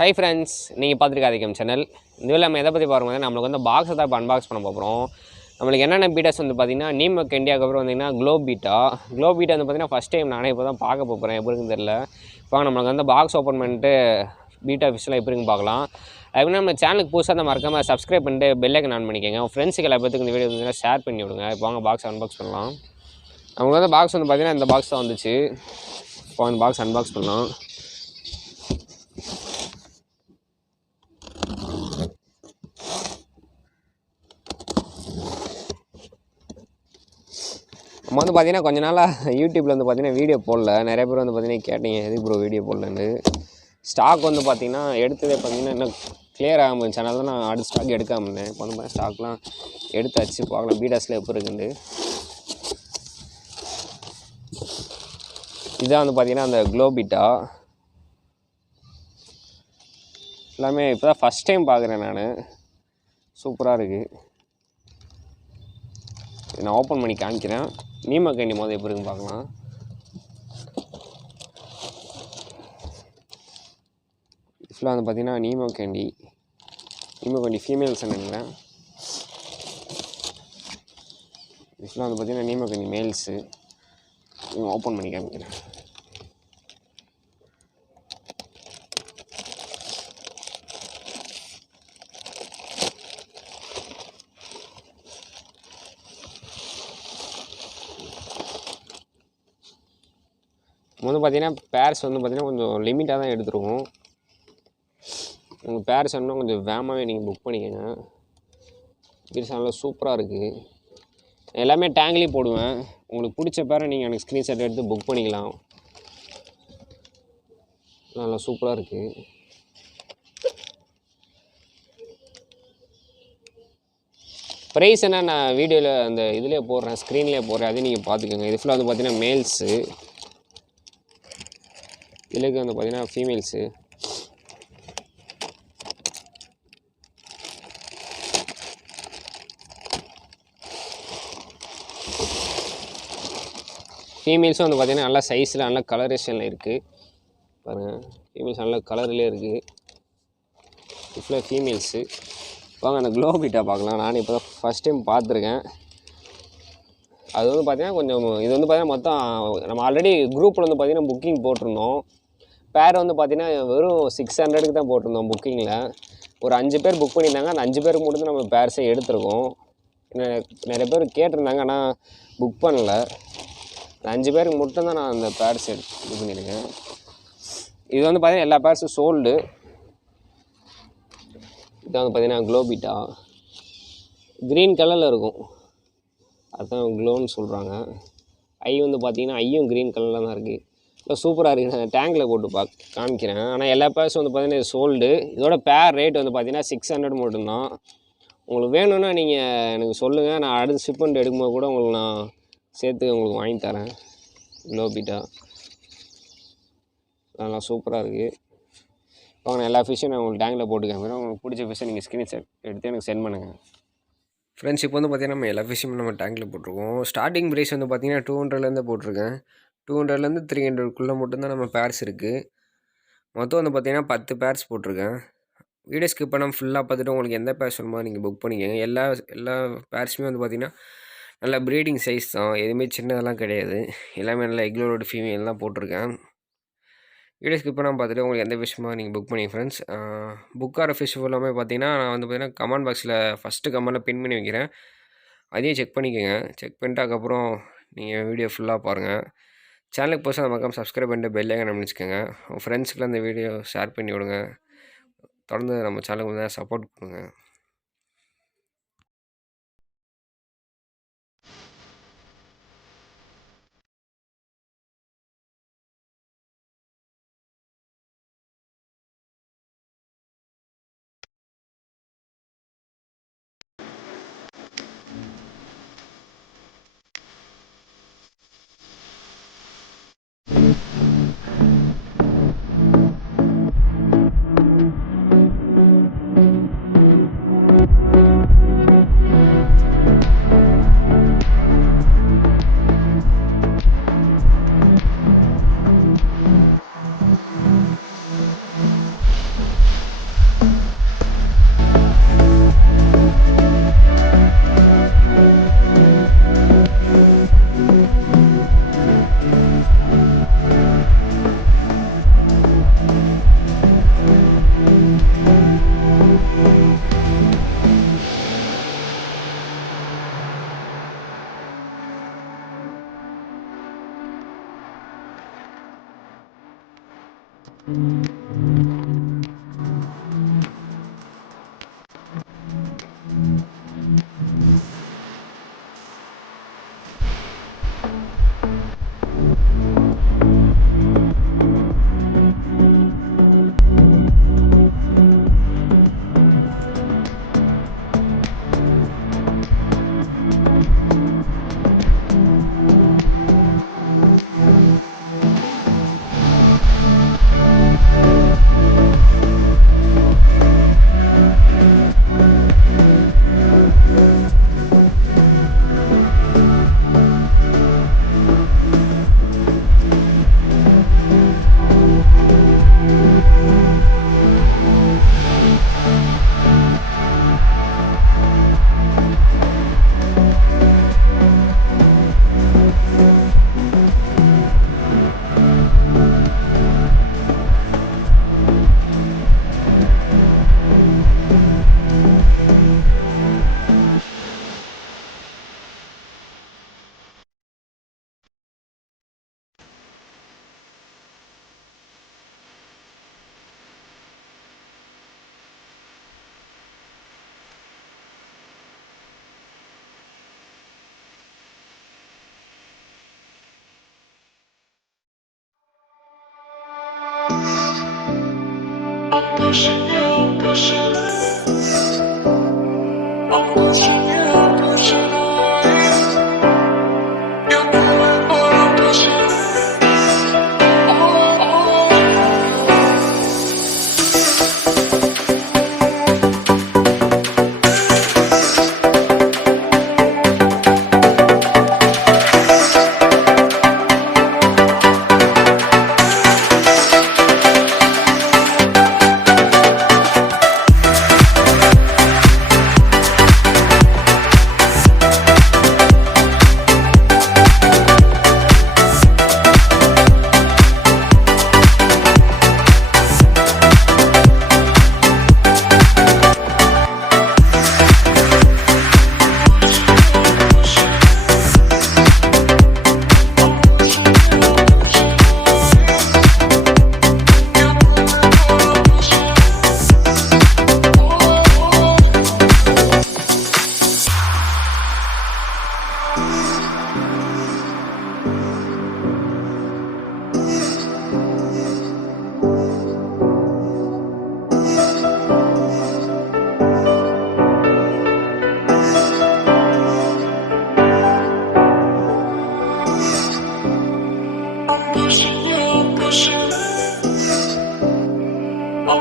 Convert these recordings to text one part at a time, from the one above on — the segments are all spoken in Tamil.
ஹை ஃப்ரெண்ட்ஸ், நீங்கள் பார்த்துருக்காதிக்கம் சேனல். இந்த வீடியோ நம்ம எதை பற்றி பார்க்கும்போது நம்மளுக்கு வந்து பாக்ஸை தான் இப்போ அன்பாக்ஸ் பண்ண போகிறோம். நம்மளுக்கு என்னென்ன பீட்டாஸ் வந்து பார்த்திங்கன்னா நீமக் இண்டியாவுக்கு அப்புறம் வந்திங்கன்னா க்ளோ பீட்டா வந்து பார்த்திங்கன்னா ஃபஸ்ட் டைம் நானே இப்போ தான் பார்க்க போகிறேன், எப்படி இருக்குன்னு தெரில. இப்போ நம்மளுக்கு வந்து பாக்ஸ் ஓப்பன் பண்ணிட்டு பீட்டா ஃபிஷ்லாம் எப்படி இருக்குன்னு பார்க்கலாம். அதுக்கு நம்ம சேனலுக்கு புதுசாக தான் மறக்காமல் சப்ஸ்கிரைப் பண்ணிட்டு பெல்லைக்கன் ஆன் பண்ணிக்கோங்க. உங்கள் ஃப்ரெண்ட்ஸுக்கு எல்லா பேத்துக்கு இந்த வீடியோ வந்து ஷேர் பண்ணி விடுங்க. இப்போ வாங்க பாக்ஸ் அன்பாக்ஸ் பண்ணலாம். நமக்கு வந்து பாக்ஸ் வந்து பார்த்திங்கன்னா இந்த பாக்ஸ் தான் வந்துச்சு. இப்போ அந்த பாக்ஸ் அன்பாக்ஸ் பண்ணலாம். நம்ம வந்து பார்த்திங்கன்னா கொஞ்ச நாளாக யூடியூப்பில் வந்து பார்த்திங்கன்னா வீடியோ போடல. நிறைய பேர் வந்து பார்த்திங்கன்னா கேட்டீங்க எதுக்கு ப்ரோ வீடியோ போடலன்னு. ஸ்டாக் வந்து பார்த்திங்கன்னா எடுத்ததே பார்த்திங்கன்னா இன்னும் கிளியர் ஆகாமல் இருந்துச்சு. அதனால தான் நான் அடுத்த ஸ்டாக் எடுக்காமல் இருந்தேன். இப்போ வந்து பார்த்தீங்கன்னா ஸ்டாக்லாம் எடுத்தாச்சு. பார்க்கலாம் பீடாஸில் எப்போ இருக்குண்டு. இதான் வந்து பார்த்திங்கன்னா அந்த க்ளோ பீட்டா எல்லாமே இப்போ தான் ஃபஸ்ட் டைம் பார்க்குறேன் நான். சூப்பராக இருக்குது. நான் ஓப்பன் பண்ணி காமிக்கிறேன். நீமக் கேண்டி மொதல் எப்படி இருக்குன்னு பார்க்கலாம். ஃபுல்லாக வந்து பார்த்திங்கன்னா நீமக் கேண்டி ஃபீமேல்ஸ் நினைக்கிறேன். ஃபுல்லாக வந்து பார்த்திங்கன்னா நீமக் கேண்டி மேல்ஸு. ஓப்பன் பண்ணி காமிக்கிறேன். வந்து பார்த்திங்கன்னா பேர்ஸ் வந்து பார்த்திங்கன்னா கொஞ்சம் லிமிட்டாக தான் எடுத்துருக்கோம். உங்கள் பேர்ஸ் வேணும்னா கொஞ்சம் வேகமாகவே நீங்கள் புக் பண்ணிக்கோங்க. பீர்ஸ் நல்லா சூப்பராக இருக்குது. எல்லாமே டேங்க்லேயும் போடுவேன். உங்களுக்கு பிடிச்ச பேரை நீங்கள் எனக்கு ஸ்க்ரீன்ஷாட் எடுத்து புக் பண்ணிக்கலாம். நல்லா சூப்பராக இருக்குது. ப்ரைஸ் என்ன நான் வீடியோவில் அந்த இதிலே போடுறேன், ஸ்க்ரீன்லேயே போடுறேன். அதையும் நீங்கள் பார்த்துக்கோங்க. இது ஃபுல்லாக வந்து பார்த்திங்கன்னா மேல்ஸு. இதுக்கு வந்து பார்த்திங்கன்னா ஃபீமேல்ஸு. ஃபீமேல்ஸும் வந்து பார்த்திங்கன்னா நல்லா சைஸில் நல்லா கலரேஷனில் இருக்குது. பாருங்கள், ஃபீமேல்ஸ் நல்லா கலர்லேயே இருக்குது. ஃபுல்லாக ஃபீமேல்ஸு. வாங்க அந்த க்ளோ பீட்டா பார்க்கலாம். நான் இப்போ தான் ஃபஸ்ட் டைம் பார்த்துருக்கேன். அது வந்து பார்த்திங்கன்னா கொஞ்சம் இது வந்து பார்த்திங்கன்னா மொத்தம் நம்ம ஆல்ரெடி குரூப்பில் வந்து பார்த்திங்கன்னா புக்கிங் போட்டிருந்தோம். பேர் வந்து பார்த்திங்கன்னா வெறும் 600க்கு தான் போட்டிருந்தோம் புக்கிங்கில். ஒரு 5 பேர் புக் பண்ணியிருந்தாங்க. அந்த 5 பேருக்கு மட்டும் தான் நம்ம பேர்ஸே எடுத்திருக்கோம். நிறைய பேர் கேட்டிருந்தாங்க, ஆனால் புக் பண்ணல. அந்த 5 பேருக்கு மட்டும்தான் நான் அந்த பேர்ஸ் இது பண்ணியிருக்கேன். இது வந்து பார்த்திங்கன்னா எல்லா பேர்ஸும் சோல்டு. இது வந்து பார்த்திங்கன்னா க்ளோ பீட்டா க்ரீன் கலரில் இருக்கும். அதுதான் க்ளோன்னு சொல்கிறாங்க. ஐ வந்து பார்த்திங்கன்னா ஐயும் க்ரீன் கலரில் தான் இருக்குது. இப்போ சூப்பராக இருக்குது. நான் டேங்கில் போட்டு காமிக்கிறேன். ஆனால் எல்லா பேர்ஸும் வந்து பார்த்திங்கன்னா சோல்டு. இதோட பேர் ரேட் வந்து பார்த்திங்கன்னா 600 மட்டும்தான். உங்களுக்கு வேணும்னா நீங்கள் எனக்கு சொல்லுங்கள். நான் அடுத்து ஷிப் பண்ணிட்டு எடுக்கும்போது கூட உங்களுக்கு நான் சேர்த்து உங்களுக்கு வாங்கி தரேன். க்ளோ பீட்டா நல்லா சூப்பராக இருக்குது. இப்போ நான் எல்லா ஃபிஷ்ஷும் நான் உங்களுக்கு டேங்கில் போட்டு காமிக்கிறேன். உங்களுக்கு பிடிச்ச ஃபிஷ்ஷை நீங்கள் ஸ்க்ரீன்ஷாட் எடுத்து எனக்கு சென்ட் பண்ணுங்கள். ஃப்ரெண்ட்ஸ், இப்போ வந்து பார்த்திங்கன்னா நம்ம எல்லா ஃபிஷ்ஷும் நம்ம டேங்கில் போட்டிருக்கோம். ஸ்டார்டிங் ப்ரைஸ் வந்து பார்த்திங்கன்னா 200லேருந்து போட்டிருக்கேன். 200லேருந்து 300க்குள்ளே மட்டும்தான் நம்ம பேர்ஸ் இருக்குது. மொத்தம் வந்து பார்த்திங்கன்னா 10 பேர்ஸ் போட்டிருக்கேன். வீடியோ ஸ்கிப் பண்ணாமல் ஃபுல்லாக பார்த்துட்டு உங்களுக்கு எந்த பேர்ஸ் வேணுமோ நீங்கள் புக் பண்ணிக்கோங்க. எல்லா பேர்ஸுமே வந்து பார்த்திங்கன்னா நல்லா ப்ரீடிங் சைஸ் தான். எதுவுமே சின்னதெல்லாம் கிடையாது. எல்லாமே நல்லா எக்லோரோட ஃபீமேல் தான் போட்டிருக்கேன். வீடியோ ஸ்கிப் பண்ணாமல் பார்த்துட்டு உங்களுக்கு எந்த விஷயமா நீங்கள் புக் பண்ணிங்க ஃப்ரெண்ட்ஸ். புக் ஆகிற ஃபிஷ் எல்லாமே பார்த்திங்கன்னா நான் வந்து பார்த்திங்கன்னா கமெண்ட் பாக்ஸில் ஃபஸ்ட்டு கமெண்ட்டில் பின் பண்ணி வைக்கிறேன். அதையும் செக் பண்ணிக்கோங்க. செக் பண்ணிட்டு அதுக்கப்புறம் நீங்கள் வீடியோ ஃபுல்லாக பாருங்கள். சேனலுக்கு புதுசாக மறக்காம சப்ஸ்கிரைப் பண்ணிட்டு பெல் ஐக்கான் அமைச்சுக்கோங்க. உங்கள் ஃப்ரெண்ட்ஸுக்குலாம் இந்த வீடியோ ஷேர் பண்ணி விடுங்க. தொடர்ந்து நம்ம சேனலுக்கு வந்து சப்போர்ட் பண்ணுங்கள்.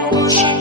不是。